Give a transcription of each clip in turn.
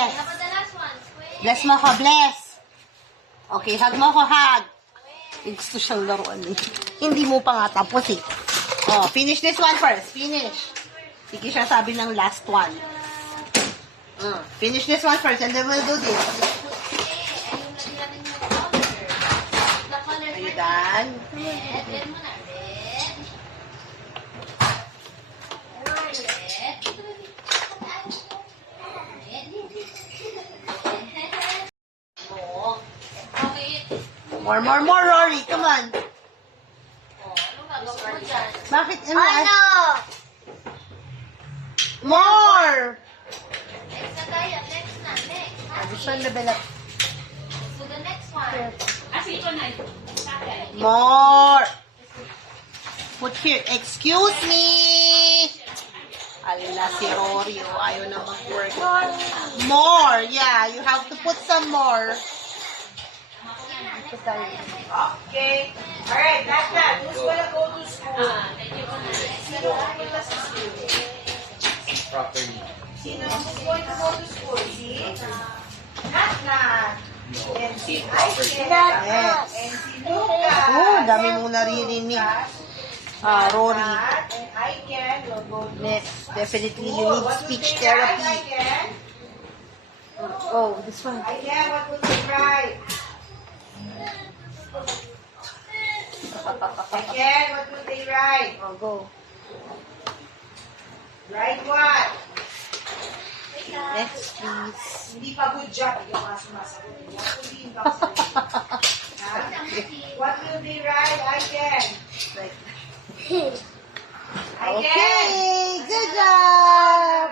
Yes. Bless mo ko, bless. Okay, hug mo ko, hug. Gusto siyang laruan eh. Hindi mo pa nga tapos eh. Oh, finish this one first. Finish. Sige siya sabi ng last one. Finish this one first and then we'll do this. Are you done? More, Rory. Come on. Bakit? Ano? More! Next na tayo. Next na. This one level up. So the next one. More! Put here. Excuse me! Ala, si Rory. Ayaw na mag-work. More! Yeah, you have to put some more. Okay. Alright, that's that. Who's gonna go to school? Sino pupunta sa school? Properly. Sino who's going to go to school? Si? Nat. And si Aisha. Yes. And si Lucas. Oh, dami mong naririnig. Rory. Nat and Aiken will go to Next, definitely you need What will speech they write, therapy. Aiken? Oh, this one. Aiken, what will they write? Aiken, what will they write? Oh, go. Write what? Next, please. Hindi pa good job. Hindi ka sumasagot. Hindi ka sumasagot. What will they write? Aiken. Like, Aiken. okay, good job.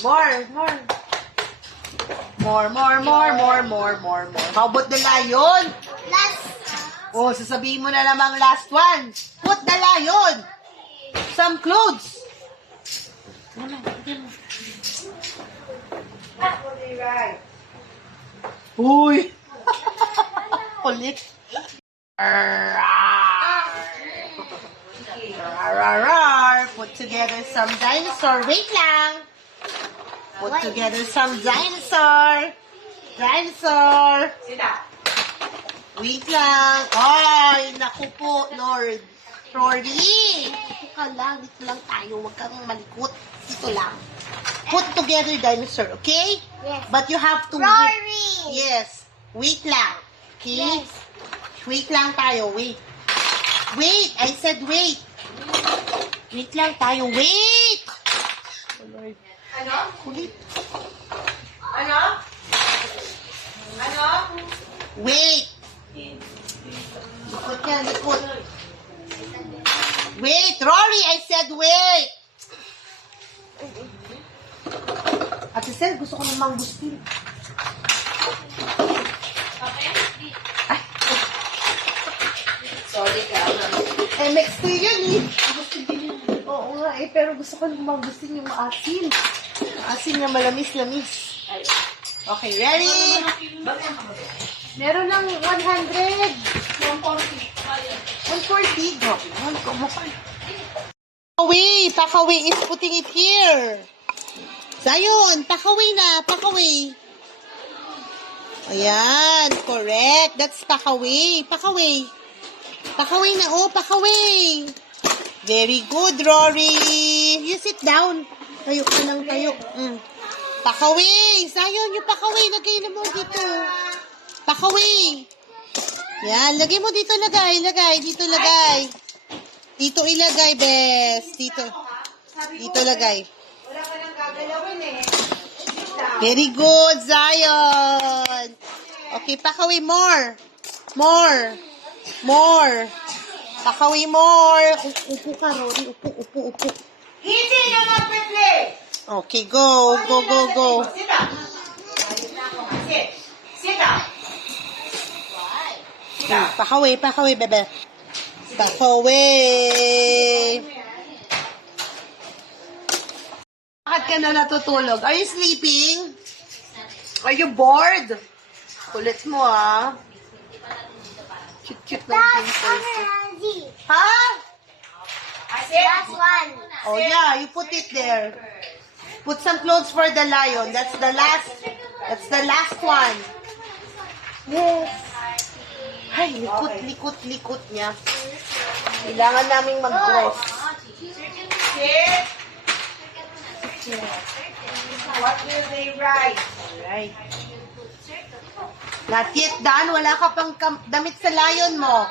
What will they write? More. How about the lion? Oh, sasabihin mo na namang last one. Put the lion. Some clothes. What will they write? Uy. Kulit. Put together some dinosaur. Wait lang. Put together some dinosaur. Sit down. Wait lang. Ay, naku po, Lord. Rory. Dito ka lang. Dito lang tayo. Huwag kang malikot. Dito lang. Put together dinosaur, okay? Yes. But you have to Rory. Yes. Wait lang. Okay? Yes. Wait lang tayo. Wait. Wait. I said wait. Wait lang tayo. Wait! Oh, Lord. Ano? Kulit. Ano? Ano? Wait! Likot yan, likot. Wait, Rory! I said wait! Ate Sel, gusto ko ng mangustin. Sorry ka. MX2 yun eh. Oo nga eh, pero gusto ko ng mangustin yung maasin. Maasin na malamis-lamis. Okay, ready? Meron ng 100. 140. Grabe naman, kumapal. Pakaway is putting it here. Zion, pakaway na, pakaway. Ayan, correct. That's pakaway. Pakaway na, oh, pakaway. Very good, Rory. You sit down. Tayo ka ng tayo. Pakaway. Zion, yung pakaway. Lagay na mo dito. Pakaway. Yan, lagay mo dito, lagay. Dito lagay. Dito ilagay, bes. Dito lagay. Wala ka nang gagalawin eh. Sit down. Very good, Zion. Okay, pakaway more. Pakaway more. Upo ka, Rory. Upo. Hindi na mag-play. Okay, go. Sit down. Sit down. Pakaway, bebe. Pakaway. Bakit ka na natutulog? Are you sleeping? Are you bored? Kulit mo, ah. Cute-cute ng dimples. Ha? Sit. Last one. Oh, yeah. You put it there. Put some clothes for the lion. That's the last one. Yes. Ay, likot niya. Kailangan naming mag-cross. Sit. What will they write? Alright. Not yet done. Wala ka pang damit sa lion mo.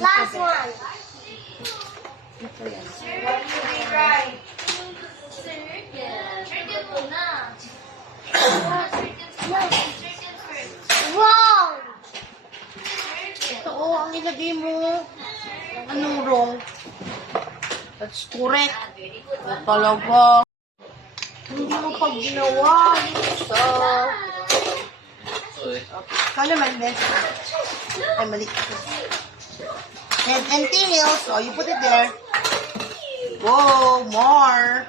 Last one. What will they write? Circle muna. Circle first. Wrong. Oo, ang ilagay mo. Anong wrong? That's correct. Talaga. Hindi mo pag ginawa. So, okay. Ikaw naman, Ben. Ay, mali. Head and tails. So, you put it there. Go, more.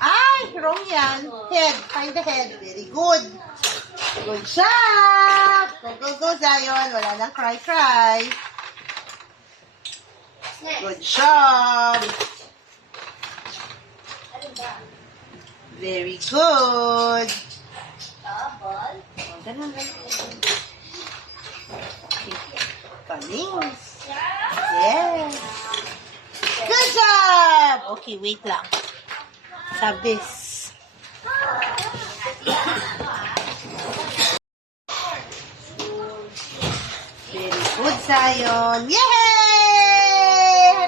Ay, wrong yan. Head. Find the head. Very good. Good job. Go, Zion. Wala nang cry. Good job. Very good. Ganun. Galing. Yes. Good job. Okay, wait lang. Have this. Very good, Zion. Yay!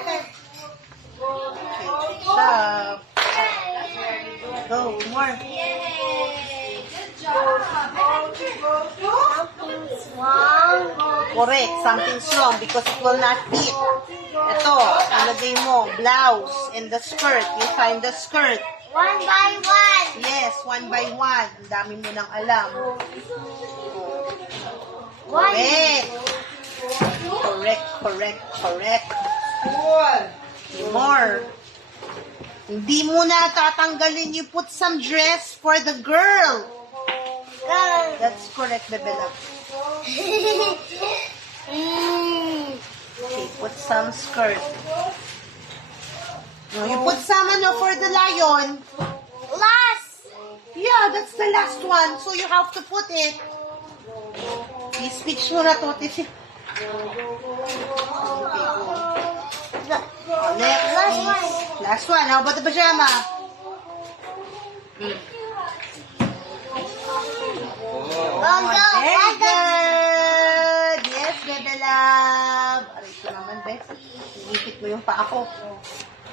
Okay, good job. Go, more. Correct. Something's wrong because it will not fit. Ito, nalagay mo, blouse and the skirt. You find the skirt. One by one. Yes, one by one. Ang dami mo nang alam. One. Correct. Cool. More. Hindi mo na tatanggalin. You put some dress for the girl. That's correct, Bebela. Okay, put some skirt. No, you put some for the lion. Last. Yeah, that's the last one. So you have to put it. I-switch mo na to, Tiffy. Okay, go. Oh, next, please. Last one. How about the pajama? Very good. Yes, Bebe Love. Aray ko naman, Bes. Ilipit mo yung paa ko.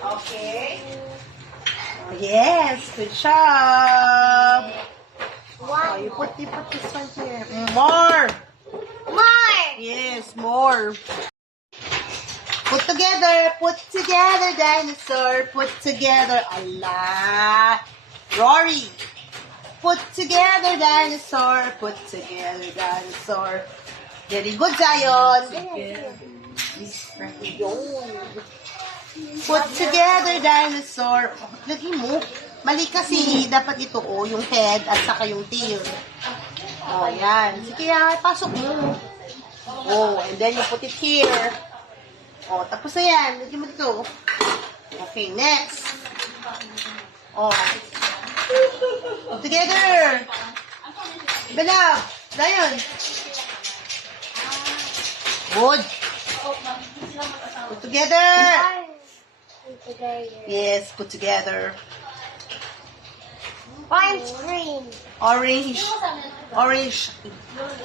Okay. Oh, yes, good job. Oh, you put this one here. More. Yes, more. Put together, dinosaur. Put together, Allah. Rory. Put together, dinosaur. Put together, dinosaur. Very good, Zion. Put together, dinosaur. Oh, lagi mo. Mali kasi, dapat ito, oh, yung head at saka yung tail. Oh, yan. Sige, pasok mo. Oh, and then you put it here. Oh, tapos na yan. Lagyan mo dito. Okay, next. Oh. Put together. Bella. Zion. Good. Put together. Yes, put together. Orange green. Orange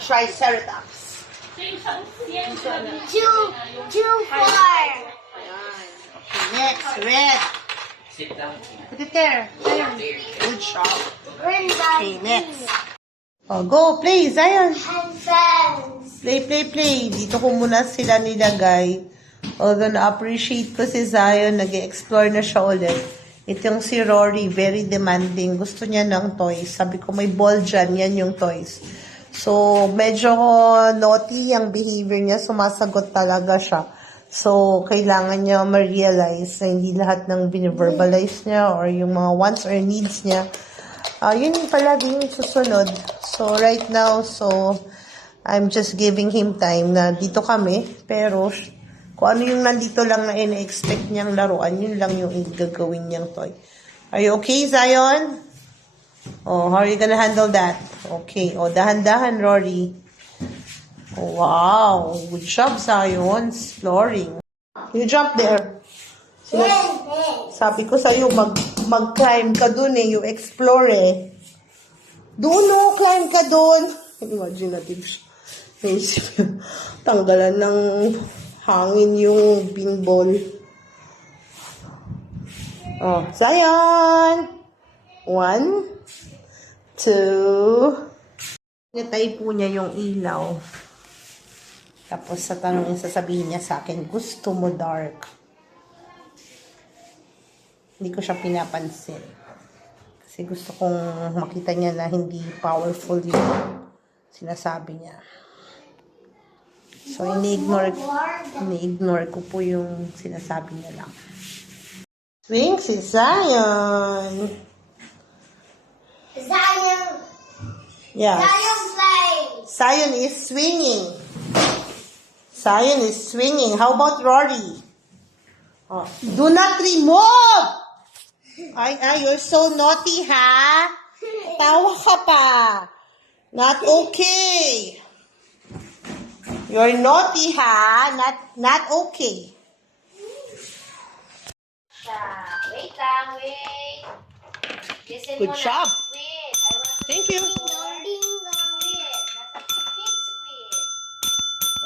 triceratops. Two, four. Okay, next, red. Sit down. Put it there. Zion. Good job. Green Okay, next. Oh, go, play, Zion. and fence. Play. Dito ko muna sila nilagay. Although na-appreciate ko si Zion, nag-explore na siya ulit. Itong si Rory, very demanding. Gusto niya ng toys. Sabi ko, may ball dyan. Yan yung toys. So, medyo naughty yung behavior niya. Sumasagot talaga siya. So, kailangan niya ma-realize na hindi lahat ng bine-verbalize niya or yung mga wants or needs niya. Yun yung palaging susunod. So, right now, I'm just giving him time na dito kami. Pero, Kung ano yung nandito lang na ina-expect niyang laruan, yun lang yung gagawin niyang toy. Are you okay, Zion? Oh, how are you gonna handle that? Okay. Oh, dahan-dahan, Rory. Oh, wow. Good job, Zion. Flooring. You jump there. Sabi ko sa'yo, mag-climb ka dun eh. You explore eh. Doon no, climb ka dun. Imagine natin siya. Tanggalan ng hangin yung pinball. Oh, Zion! 1, 2. Natay po niya yung ilaw. Tapos sa tanong yung sasabihin niya sa akin, gusto mo dark. Hindi ko siya pinapansin. Kasi gusto kong makita niya na hindi powerful yung sinasabi niya. So, ini-ignore ko po yung sinasabi niya lang. Swing si Zion. Zion. Yes. Zion plays. Zion is swinging. Zion is swinging. How about Rory? Oh, do not remove! Ay, you're so naughty, ha? Tawa ka pa. Not okay. You're naughty, ha? Not okay. Wait lang, wait. Listen Good muna. job. Wait, I want to Thank you. squid. Nasa pig squid.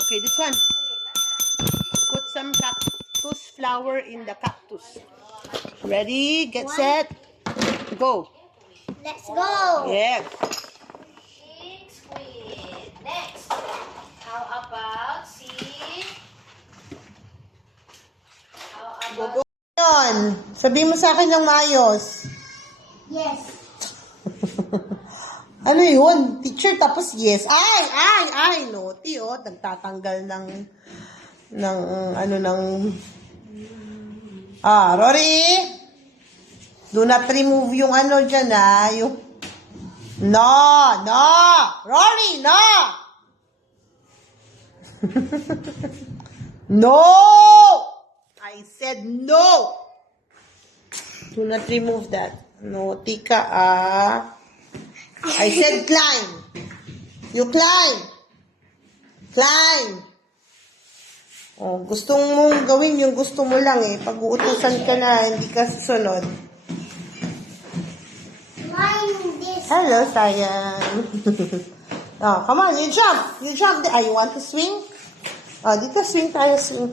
Okay, this one. Squid, nasa. Put some cactus flower in the cactus. Ready? Get set. Go. Let's go. Yeah. Pig squid. Next. How about Go. Yun. Sabihin mo sa akin ng maayos. yes. Ano yun? Teacher, tapos yes. Ay, naughty, oh. Nagtatanggal ng Rory! Do not remove yung ano dyan, yung... No! Rory, no! No! I said no! Do not remove that. Naughty ka, I said climb. You climb. Climb. Oh, gusto mong gawin yung gusto mo lang eh. Pag uutusan ka na, hindi ka susunod. Mine this. Hello, Sayan. Oh, come on, you jump. You jump. You want to swing? Oh, dito swing tayo, swing.